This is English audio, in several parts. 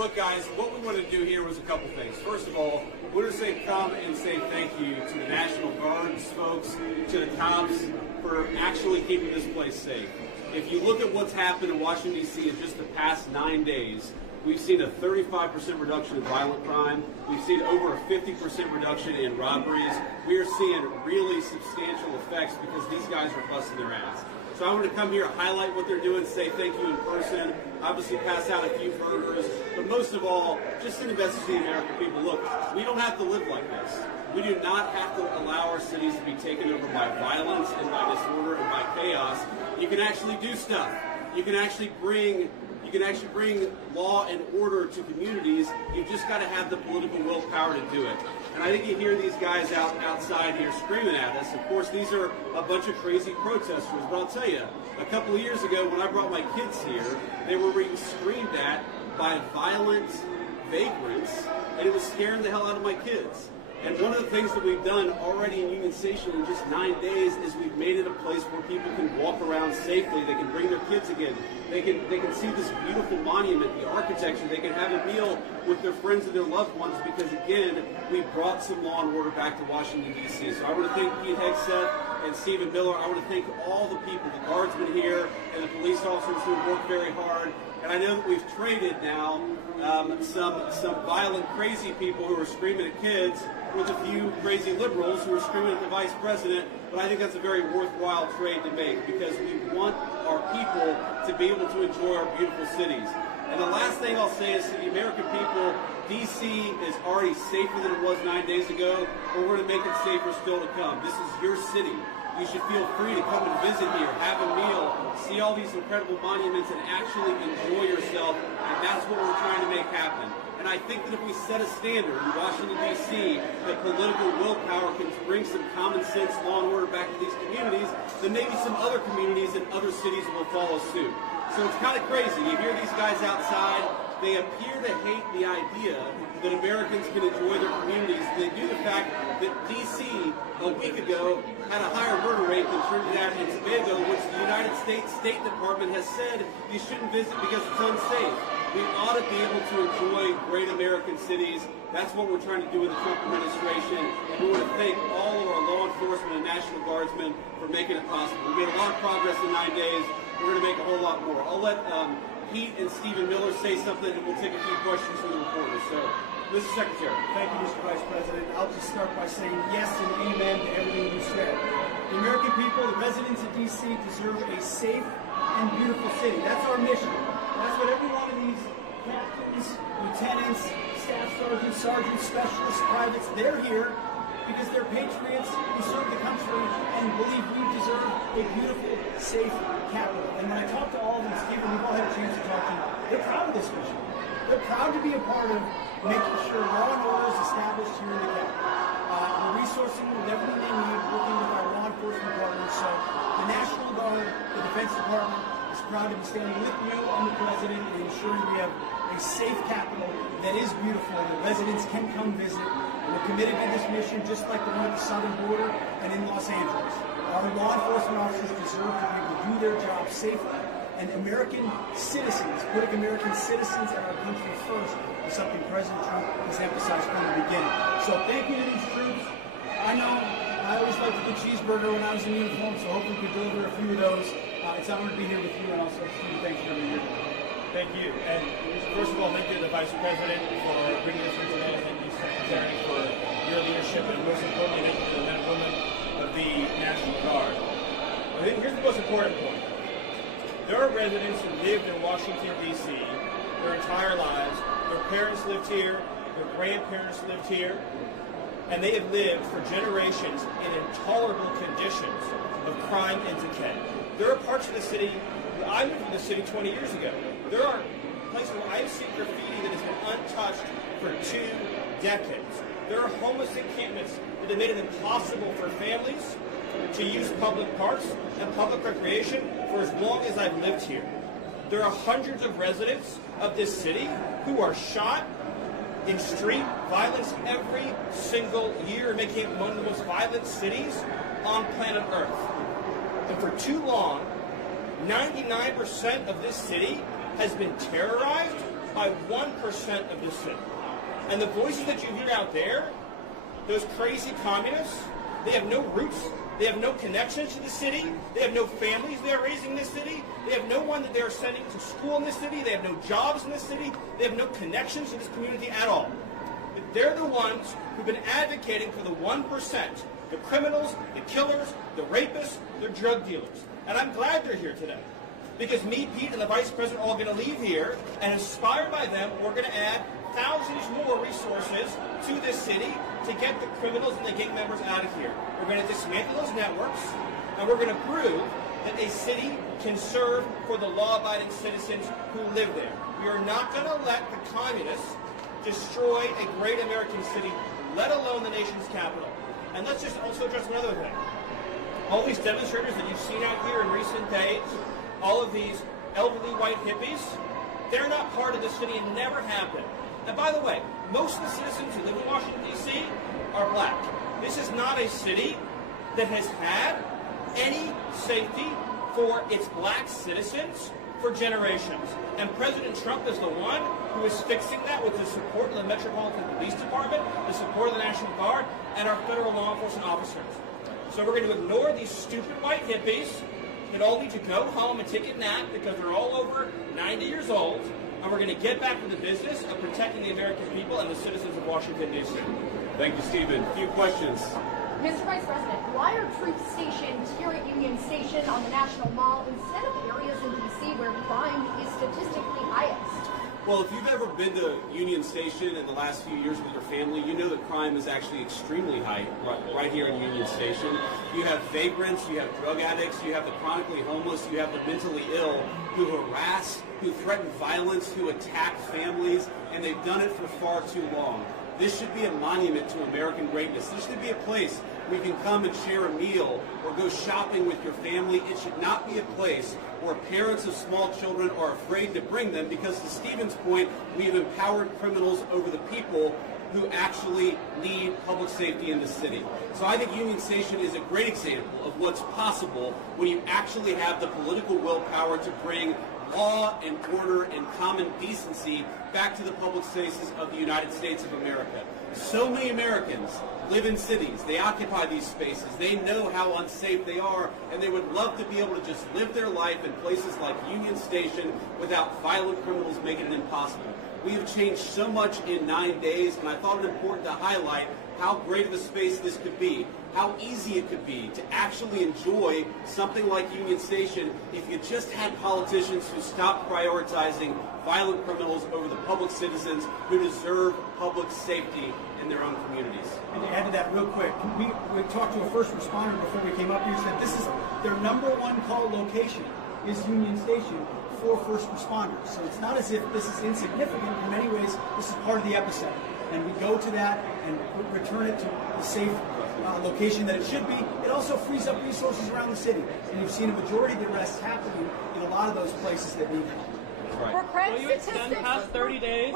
Look, guys, what we wanted to do here was a couple things. First of all, we wanted to come and say thank you to the National Guard's folks, to the cops, for actually keeping this place safe. If you look at what's happened in Washington, D.C. in just the past 9 days, we've seen a 35% reduction in violent crime. We've seen over a 50% reduction in robberies. We are seeing really substantial effects because these guys are busting their ass. So I want to come here, highlight what they're doing, say thank you in person, obviously pass out a few burgers, but most of all, just send a message to the American people. Look, we don't have to live like this. We do not have to allow our cities to be taken over by violence and by disorder and by chaos. You can actually do stuff. You can actually bring law and order to communities. You've just got to have the political willpower to do it. And I think you hear these guys outside here screaming at us. Of course, these are a bunch of crazy protesters. But I'll tell you, a couple of years ago when I brought my kids here, they were being screamed at by violent vagrants, and it was scaring the hell out of my kids. And one of the things that we've done already in Union Station in just 9 days is we've made it a place where people can walk around safely. They can bring their kids again. They can see this beautiful monument, the architecture. They can have a meal with their friends and their loved ones because, again, we brought some law and order back to Washington, D.C. So I want to thank Pete Hegseth and Stephen Miller. I want to thank all the people, the guardsmen here and the police officers who worked very hard. And I know that we've traded now some violent, crazy people who are screaming at kids with a few crazy liberals who are screaming at the vice president. But I think that's a very worthwhile trade to make because we want our people to be able to enjoy our beautiful cities. And the last thing I'll say is to the American people, D.C. is already safer than it was 9 days ago, but we're going to make it safer still to come. This is your city. You should feel free to come and visit here, have a meal, see all these incredible monuments, and actually enjoy yourself. And that's what we're trying to make happen. And I think that if we set a standard in Washington, D.C., that political willpower can bring some common sense, law and order back to these communities, then maybe some other communities and other cities will follow suit. So it's kind of crazy. You hear these guys outside. They appear to hate the idea that Americans can enjoy their communities. They do the fact that D.C. a week ago had a higher murder rate than Trinidad and Tobago, which the United States State Department has said you shouldn't visit because it's unsafe. We ought to be able to enjoy great American cities. That's what we're trying to do with the Trump administration. And we want to thank all of our law enforcement and National Guardsmen for making it possible. We made a lot of progress in 9 days. We're going to make a whole lot more. I'll let Pete and Stephen Miller say something, and we'll take a few questions from the reporters. So, Mr. Secretary. Thank you, Mr. Vice President. I'll just start by saying yes and amen to everything you said. The American people, the residents of D.C. deserve a safe and beautiful city. That's our mission. That's what every one of these captains, lieutenants, staff sergeants, specialists, privates, they're here because they're patriots who serve the country and believe we deserve a beautiful, safe capital. And when I talk to all of them, Stephen, we've all had a chance to talk to them, they're proud of this mission. They're proud to be a part of making sure law and order is established here in the capital. We're resourcing with everything they need, working with our law enforcement partners. So the National Guard, the Defense Department, is proud to be standing with you and the President and ensuring we have a safe capital that is beautiful, that residents can come visit. And we're committed to this mission just like the one at the southern border and in Los Angeles. Our law enforcement officers deserve to be able to do their job safely. And American citizens, putting American citizens and our country first is something President Trump has emphasized from the beginning. So thank you to these troops. I know I always liked the cheeseburger when I was in uniform, so hopefully we can deliver a few of those. It's an honor to be here with you, and also Steve, thanks for being here. Thank you. And first of all, thank you to the Vice President for bringing us here today. Thank you, Secretary, for your leadership, and most importantly, thank you to the men and women of the National Guard. I think here's the most important point. There are residents who lived in Washington, D.C. their entire lives. Their parents lived here. Their grandparents lived here. And they have lived for generations in intolerable conditions of crime and decay. There are parts of the city, I moved to the city 20 years ago. There are places where I've seen graffiti that has been untouched for 2 decades. There are homeless encampments that have made it impossible for families to use public parks and public recreation for as long as I've lived here. There are hundreds of residents of this city who are shot in street violence every single year, making it one of the most violent cities on planet Earth. And for too long, 99% of this city has been terrorized by 1% of the city. And the voices that you hear out there, those crazy communists, they have no roots, they have no connections to the city, they have no families they are raising in this city, they have no one that they are sending to school in this city, they have no jobs in this city, they have no connections to this community at all. But they're the ones who've been advocating for the 1%, the criminals, the killers, the rapists, the drug dealers. And I'm glad they're here today. Because me, Pete, and the Vice President are all going to leave here, and inspired by them, we're going to add thousands more resources to this city to get the criminals and the gang members out of here. We're going to dismantle those networks, and we're going to prove that a city can serve for the law-abiding citizens who live there. We are not going to let the communists destroy a great American city, let alone the nation's capital. And let's just also address another thing. All these demonstrators that you've seen out here in recent days, all of these elderly white hippies, they're not part of the city and never have been. And by the way, most of the citizens who live in Washington, D.C. are black. This is not a city that has had any safety for its black citizens for generations. And President Trump is the one who is fixing that with the support of the Metropolitan Police Department, the support of the National Guard, and our federal law enforcement officers. So we're going to ignore these stupid white hippies that all need to go home and take a nap because they're all over 90 years old, and we're going to get back to the business of protecting the American people and the citizens of Washington, D.C. Thank you, Stephen. A few questions. Mr. Vice President, why are troops stationed here at Union Station on the National Mall instead of areas in D.C. where crime is statistically highest? Well, if you've ever been to Union Station in the last few years with your family, you know that crime is actually extremely high right here in Union Station. You have vagrants, you have drug addicts, you have the chronically homeless, you have the mentally ill who harass, who threaten violence, who attack families, and they've done it for far too long. This should be a monument to American greatness. This should be a place where you can come and share a meal or go shopping with your family. It should not be a place where parents of small children are afraid to bring them because, to Stephen's point, we have empowered criminals over the people who actually need public safety in the city. So I think Union Station is a great example of what's possible when you actually have the political willpower to bring law and order and common decency back to the public spaces of the United States of America. So many Americans live in cities. They occupy these spaces. They know how unsafe they are, and they would love to be able to just live their life in places like Union Station without violent criminals making it impossible. We have changed so much in 9 days, and I thought it important to highlight how great of a space this could be, how easy it could be to actually enjoy something like Union Station if you just had politicians who stopped prioritizing violent criminals over the public citizens who deserve public safety in their own communities. And to add to that real quick, we talked to a first responder before we came up here, said this is their #1 call location is Union Station for first responders. So it's not as if this is insignificant. In many ways, this is part of the epicenter. And we go to that and return it to the safe location that it should be. It also frees up resources around the city. And you've seen a majority of the arrests happening in a lot of those places that need help. Right. Were crime Will you extend past 30 days?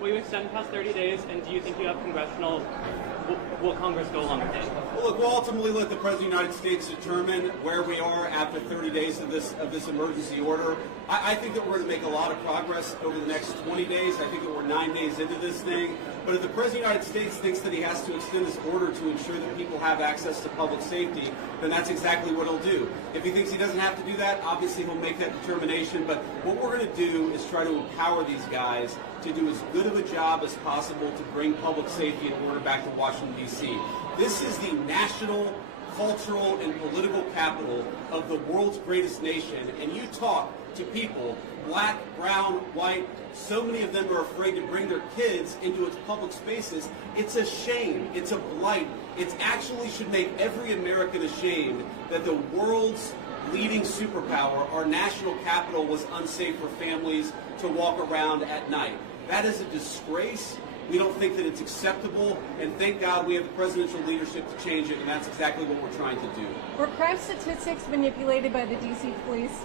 Will you extend past 30 days, and do you think you have congressional, will Congress go along with it? Well, look, we'll ultimately let the President of the United States determine where we are after 30 days of this emergency order. I think that we're going to make a lot of progress over the next 20 days. I think that we're 9 days into this thing. But if the President of the United States thinks that he has to extend this order to ensure that people have access to public safety, then that's exactly what he'll do. If he thinks he doesn't have to do that, obviously he'll make that determination. But what we're going to do is try to empower these guys to do as good of a job as possible to bring public safety and order back to Washington, D.C. This is the national, cultural, and political capital of the world's greatest nation. And you talk to people, black, brown, white, so many of them are afraid to bring their kids into its public spaces. It's a shame. It's a blight. It actually should make every American ashamed that the world's leading superpower, our national capital, was unsafe for families to walk around at night. That is a disgrace. We don't think that it's acceptable, and thank God we have the presidential leadership to change it, and that's exactly what we're trying to do. Were crime statistics manipulated by the D.C. police?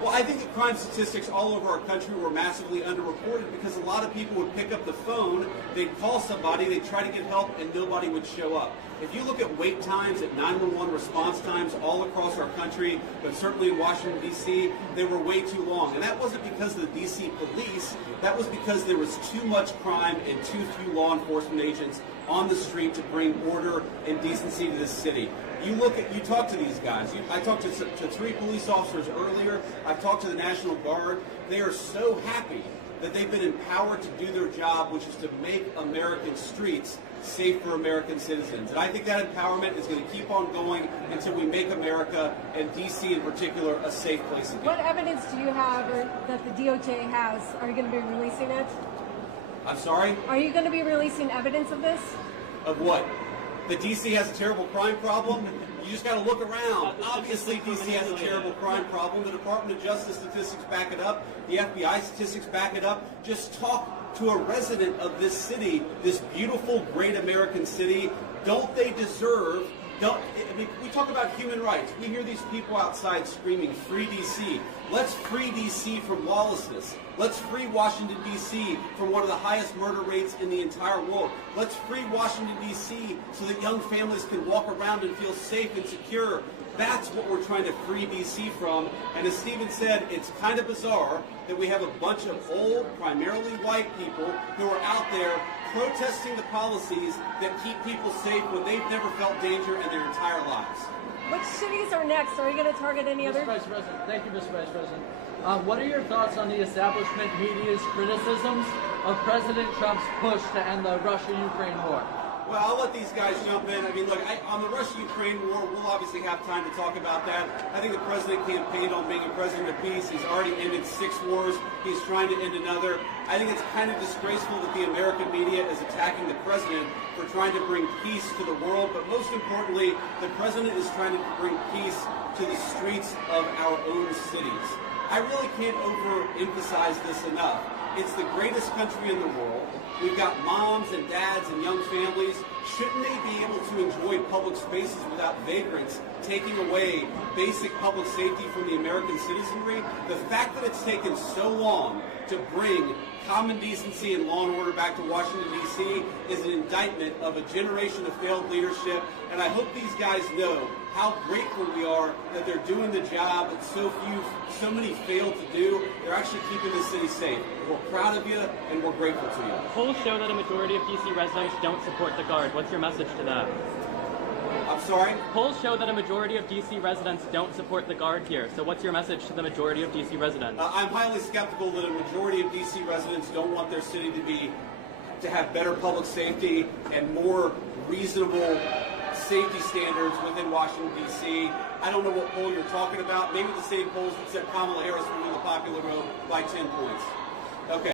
Well, I think that crime statistics all over our country were massively underreported because a lot of people would pick up the phone, they'd call somebody, they'd try to get help, and nobody would show up. If you look at wait times, at 911 response times all across our country, but certainly in Washington, D.C., they were way too long. And that wasn't because of the D.C. police. That was because there was too much crime and too few law enforcement agents on the street to bring order and decency to this city. You talk to these guys. I talked to 3 police officers earlier. I've talked to the National Guard. They are so happy that they've been empowered to do their job, which is to make American streets safe for American citizens. And I think that empowerment is going to keep on going until we make America, and D.C. in particular, a safe place again. What evidence do you have that the DOJ has? Are you going to be releasing it? I'm sorry? Are you going to be releasing evidence of this? Of what? That D.C. has a terrible crime problem? You just got to look around. Obviously, D.C. has a terrible crime problem. The Department of Justice statistics back it up. The FBI statistics back it up. Just talk to a resident of this city, this beautiful, great American city. Don't they deserve... we talk about human rights. We hear these people outside screaming, "Free D.C." Let's free D.C. from lawlessness. Let's free Washington, D.C. from one of the highest murder rates in the entire world. Let's free Washington, D.C. so that young families can walk around and feel safe and secure. That's what we're trying to free D.C. from. And as Stephen said, it's kind of bizarre that we have a bunch of old, primarily white people who are out there protesting the policies that keep people safe when they've never felt danger in their entire lives. Which cities are next? Are you going to target any other? Mr. Vice President, thank you, Mr. Vice President. What are your thoughts on the establishment media's criticisms of President Trump's push to end the Russia-Ukraine war? Well, I'll let these guys jump in. I mean, look, on the Russia-Ukraine war, we'll obviously have time to talk about that. I think the president campaigned on being a president of peace. He's already ended 6 wars. He's trying to end another. I think it's kind of disgraceful that the American media is attacking the president for trying to bring peace to the world. But most importantly, the president is trying to bring peace to the streets of our own cities. I really can't overemphasize this enough. It's the greatest country in the world. We've got moms and dads and young families. Shouldn't they be able to enjoy public spaces without vagrants taking away basic public safety from the American citizenry? The fact that it's taken so long to bring common decency and law and order back to Washington, D.C. is an indictment of a generation of failed leadership. And I hope these guys know how grateful we are that they're doing the job that so many failed to do. They're actually keeping the city safe. We're proud of you, and we're grateful to you. Polls show that a majority of D.C. residents don't support the Guard. What's your message to that? I'm sorry? Polls show that a majority of D.C. residents don't support the Guard here. So what's your message to the majority of D.C. residents? I'm highly skeptical that a majority of D.C. residents don't want their city to have better public safety and more reasonable safety standards within Washington, D.C. I don't know what poll you're talking about. Maybe the same polls that said Kamala Harris will win the popular vote by 10 points. Okay.